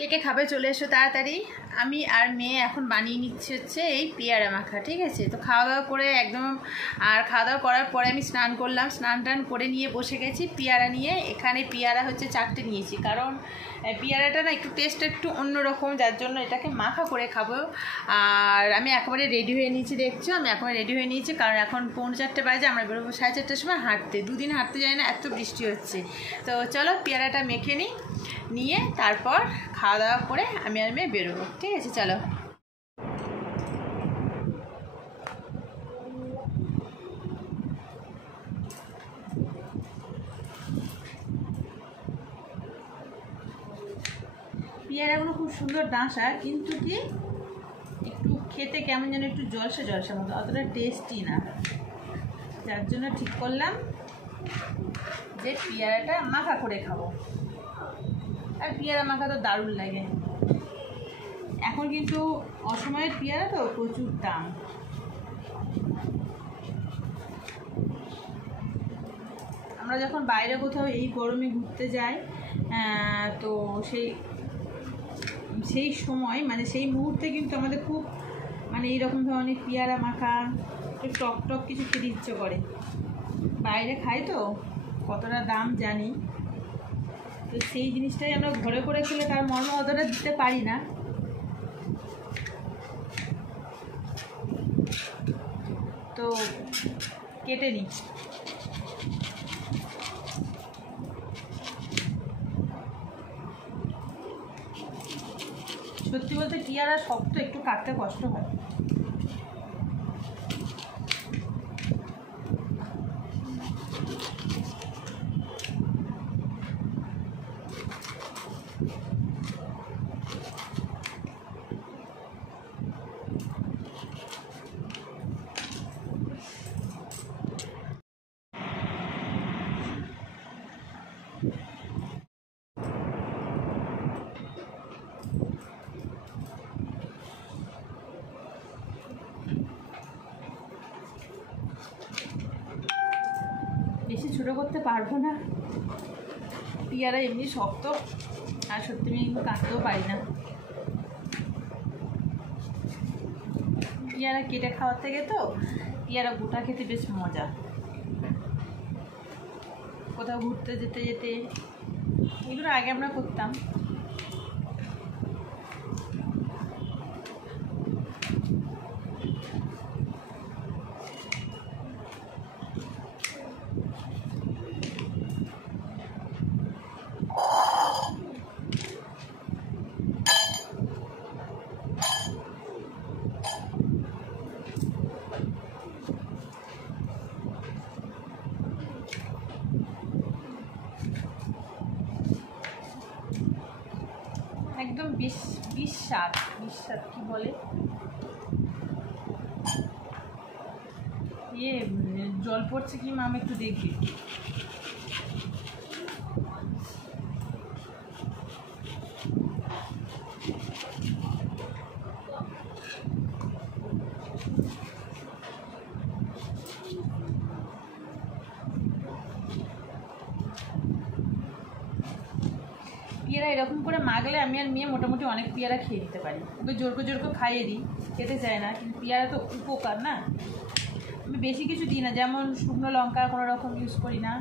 কে কে খাবে চলে এসো তাড়াতাড়ি। আমি আর মেয়ে এখন বানিয়ে নিচ্ছি হচ্ছে এই পেয়ারা মাখা, ঠিক আছে? তো খাওয়া দাওয়া করে একদম, আর খাওয়া দাওয়া করার পরে আমি স্নান করলাম, স্নান টান করে নিয়ে বসে গেছি পেয়ারা নিয়ে। এখানে পেয়ারা হচ্ছে 4টে নিয়েছি, কারণ পেয়ারাটা না একটু টেস্ট একটু অন্যরকম, যার জন্য এটাকে মাখা করে খাবো। আর আমি একেবারে রেডি হয়ে নিয়েছি, দেখছো আমি একেবারে রেডি হয়ে নিয়েছি, কারণ এখন 4:45 বাজে, আমরা বেরোবো 4:30টার সময় হাঁটতে। দুদিন হাঁটতে যাই না, এত বৃষ্টি হচ্ছে। তো চলো পেয়ারাটা মেখে নিই, নিয়ে তারপর খাওয়া দাওয়া করে আমি আর মেয়ে বেরোবো, ঠিক আছে? চলো। পেয়ারাগুলো খুব সুন্দর ডাঁসা, কিন্তু কি একটু খেতে কেমন যেন একটু জলসা জলসা মতো, অতটা টেস্টি না। যার জন্য ঠিক করলাম যে পেয়ারাটা মাখা করে খাবো। আর পেয়ারা মাখা তো দারুণ লাগে। এখন কিন্তু অসময়ের পেয়ারা তো প্রচুর দাম। আমরা যখন বাইরে কোথাও এই গরমে ঘুরতে যাই, তো সেই সময় মানে সেই মুহূর্তে কিন্তু আমাদের খুব মানে এইরকম ধরনের পেয়ারা মাখা, একটু টক টক কিছু খেতে ইচ্ছে করে। বাইরে খাই তো কতটা দাম জানি, তো সেই জিনিসটাই আমরা ঘরে করে খেলে তার মর্ম অতটা দিতে পারি না। তো কেটে নিই। সত্যি বলতে পেয়ারা শক্ত, একটু কাটতে কষ্ট হয়। বেশি ছোটো করতে পারবো না, পেয়ারা এমনি শক্ত, আর সত্যি আমি এগুলো কাটতেও পারি না। পেয়ারা কেটে খাওয়ার থেকে তো পেয়ারা গোটা খেতে বেশ মজা। কোথাও ঘুরতে যেতে যেতে এগুলো আগে আমরা করতাম। একদম বিস্বাদ কি বলে, জল পড়ছে কি মাম, একটু দেখবি। পেয়ারা এরকম করে মাগলে আমি আর মেয়ে মোটামুটি অনেক পেয়ারা খেয়ে দিতে পারি। ওকে জোর করে খাইয়ে দিই, খেতে চায় না, কিন্তু পেয়ারা তো উপকার না। আমি বেশি কিছু দিই না, যেমন শুকনো লঙ্কা কোনো রকম ইউজ করি না,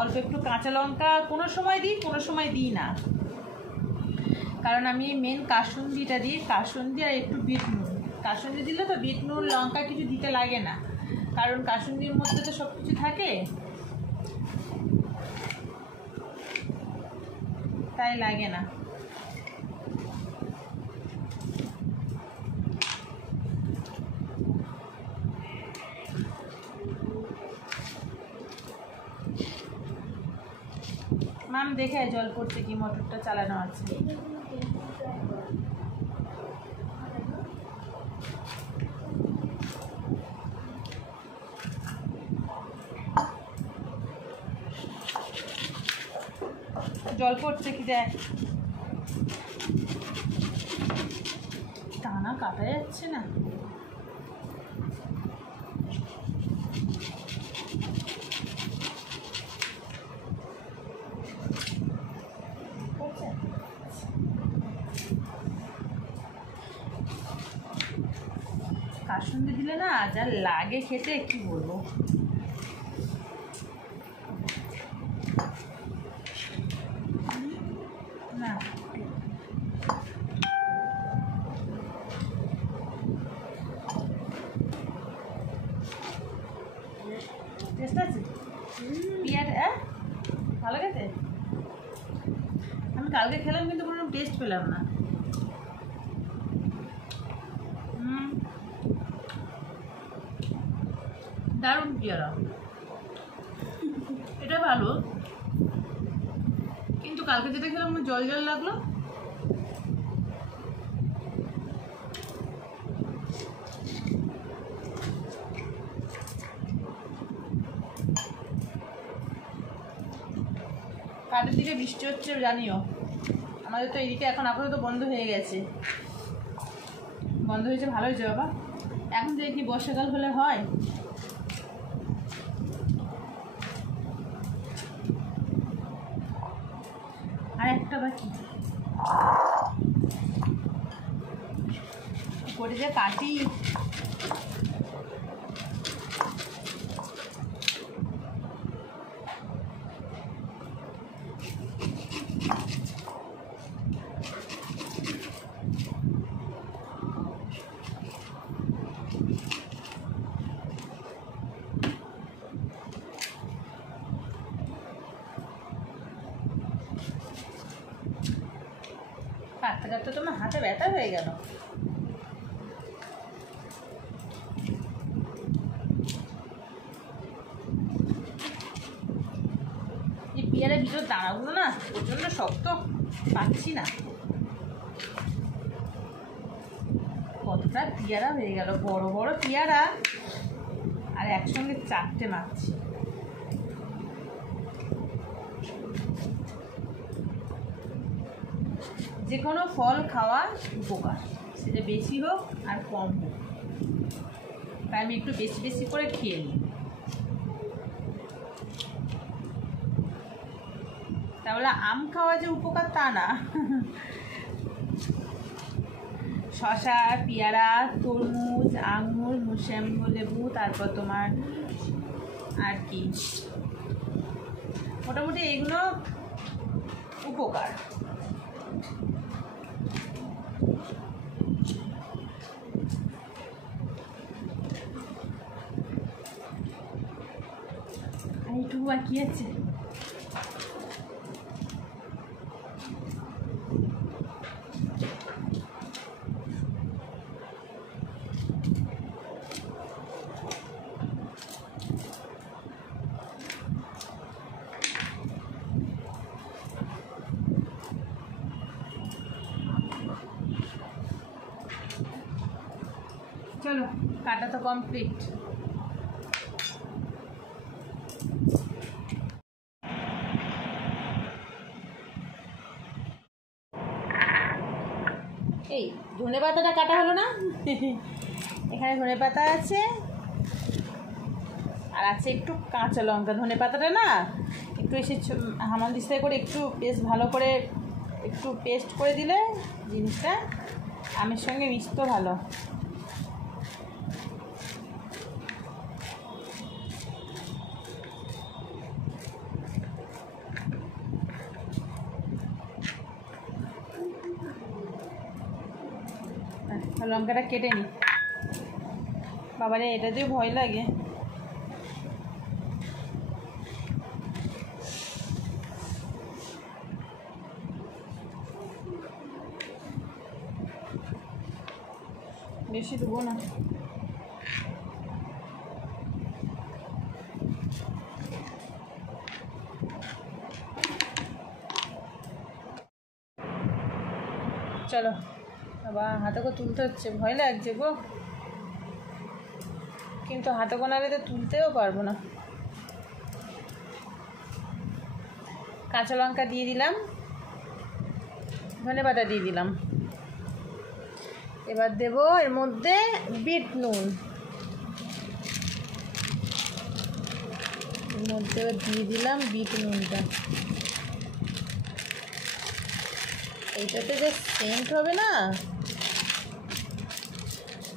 অল্প একটু কাঁচা লঙ্কা কোনো সময় দিই, কোনো সময় দিই না। কারণ আমি মেন কাসুন্দিটা দিই, কাসুন্দি আর একটু বিট নুন। কাসুন্দি দিলে তো বিট নুন লঙ্কা কিছু দিতে লাগে না, কারণ কাসুন্দির মধ্যে তো সব কিছু থাকে, তাই লাগে না। মাম দেখে জল পড়ছে কি, মোটরটা চালানো আছে। জল পড়ছে কি দেখ, টানা কাটা যাচ্ছে না। তার সঙ্গে দিলে না যা লাগে খেতে কি বলবো। না টেস্ট আছে পিয়াটা, ভালো গেছে। আমি কালকে খেলাম কিন্তু কোনো টেস্ট পেলাম না। দারুণ পেয়ারা, এটা ভালো, কিন্তু কালকে যেটা খেলাম জল জল লাগলো। কাদের দিকে বৃষ্টি হচ্ছে জানিও, আমাদের তো এদিকে এখন আপাতত বন্ধ হয়ে গেছে। বন্ধ হয়েছে ভালো হয়েছে বাবা, এখন থেকে কি বর্ষাকাল হলে হয়। আর একটা বাকি করে যে কাটি, কাটতে কাটতে তোমার হাতে ব্যথা হয়ে গেল। এই পেয়ারের ভিতর দানাগুলো না প্রচণ্ড শক্ত, পাচ্ছি না। কতটা পেয়ারা হয়ে গেল, বড় বড় পেয়ারা, আর একসঙ্গে 4টে মারছি। যে কোনো ফল খাওয়া উপকার, সেটা বেশি হোক আর কম হোক, তাই আমি একটু বেশি বেশি করে খেয়ে নিই। তাহলে আম খাওয়া যে উপকার তা না। শশা, পেয়ারা, তরমুজ, আঙুর, মুসাম্বি লেবু, তারপর তোমার আর কি মোটামুটি এগুলো উপকার। আর এইটুকু বাকি আছে। চলো কাটা তো কমপ্লিট। এই ধনেপাতাটা কাটা হলো না, এখানে ধনেপাতা আছে আর আছে একটু কাঁচা লঙ্কা। ধনেপাতাটা না একটু এসে হামাল দিস্তায় করে একটু পেস্ট ভালো করে একটু পেস্ট করে দিলে জিনিসটা আমের সঙ্গে মিশতো ভালো। লঙ্কাটা কেটে নি, বাবারে এটা দিয়ে ভয় লাগে। বেশি দেবো না, চলো বাবা হাতে করে তুলতে হচ্ছে, ভয় লাগছে গো, কিন্তু হাতে কোনালে তো তুলতেও পারবো না। কাঁচা লঙ্কা দিয়ে দিলাম, ধনেপাতা দিয়ে দিলাম, এবার দেব এর মধ্যে বিট নুন, এর মধ্যে দিয়ে দিলাম বিট নুনটা। এইটাতে যে সেন্ট হবে না,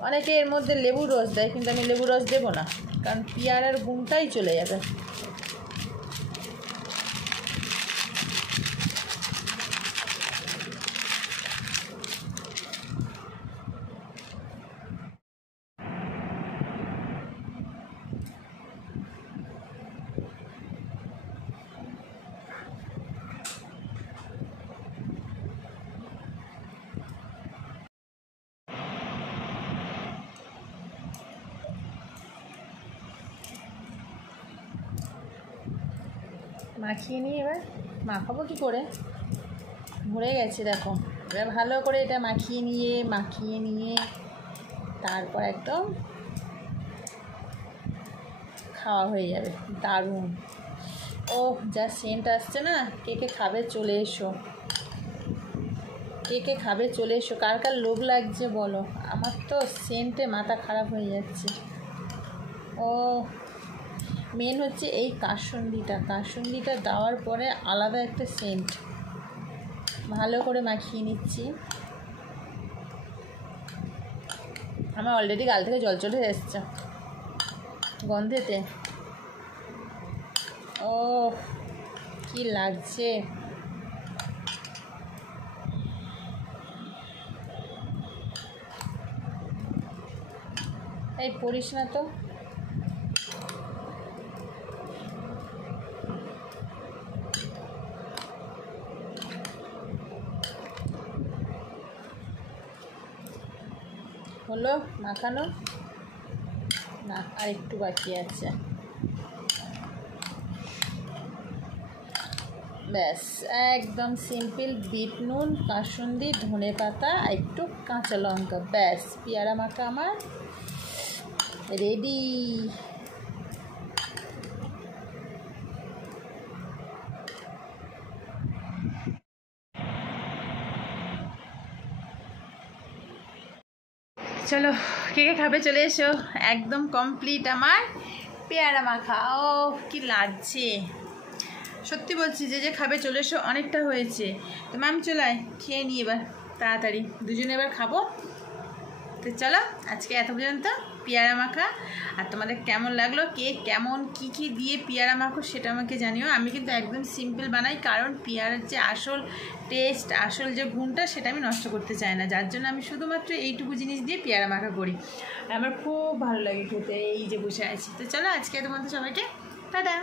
অনেকে এর মধ্যে লেবুর রস দেয়, কিন্তু আমি লেবুর রস দেবো না, কারণ পেয়ারার গুণটাই চলে যাবে। মাখিয়ে নিয়ে এবার মাখাবো কী করে, ভরে গেছে দেখো। এবার ভালো করে এটা মাখিয়ে নিয়ে তারপর একদম খাওয়া হয়ে যাবে। দারুণ। ও যা সেন্ট আসছে না, কে কে খাবে চলে এসো, কে কে খাবে চলে এসো। কার কার লোভ লাগছে বলো, আমার তো সেন্টে মাথা খারাপ হয়ে যাচ্ছে। ও মেন হচ্ছে এই কাসুন্দিটা দেওয়ার পরে আলাদা একটা সেন্ট। ভালো করে মাখিয়ে নিচ্ছি। আমার অলরেডি গাল থেকে জল চলে এসছে গন্ধেতে। ও কি লাগছে। এই পড়িস না তো। হলো মাখানো? না, আর একটু বাকি আছে। ব্যাস একদম সিম্পল। বিট নুন, কাসুন্দি, ধনে পাতা, একটু কাঁচা লঙ্কা, ব্যাস পেয়ারা মাখা আমার রেডি। চলো কে কে খাবে চলে এসো। একদম কমপ্লিট আমার পেয়ারা মাখা। ও কি লাগছে সত্যি বলছি, যে যে খাবে চলে এসো। অনেকটা হয়েছে তো ম্যাম, চলাই খেয়ে নিই এবার তাড়াতাড়ি, দুজনে এবার খাবো। তো চলো আজকে এত পর্যন্ত পেয়ারা মাখা। আর তোমাদের কেমন লাগলো, কে কেমন কী দিয়ে পেয়ারা মাখো সেটা আমাকে জানিও। আমি কিন্তু একদম সিম্পল বানাই, কারণ পেয়ারার যে আসল টেস্ট, আসল যে গুণটা, সেটা আমি নষ্ট করতে চাই না। যার জন্য আমি শুধুমাত্র এইটুকু জিনিস দিয়ে পেয়ারা মাখা করি। আমার খুব ভালো লাগে খেতে। এই যে বসে আছি। তো চলো আজকে এত পর্যন্ত সবাইকে টাটা।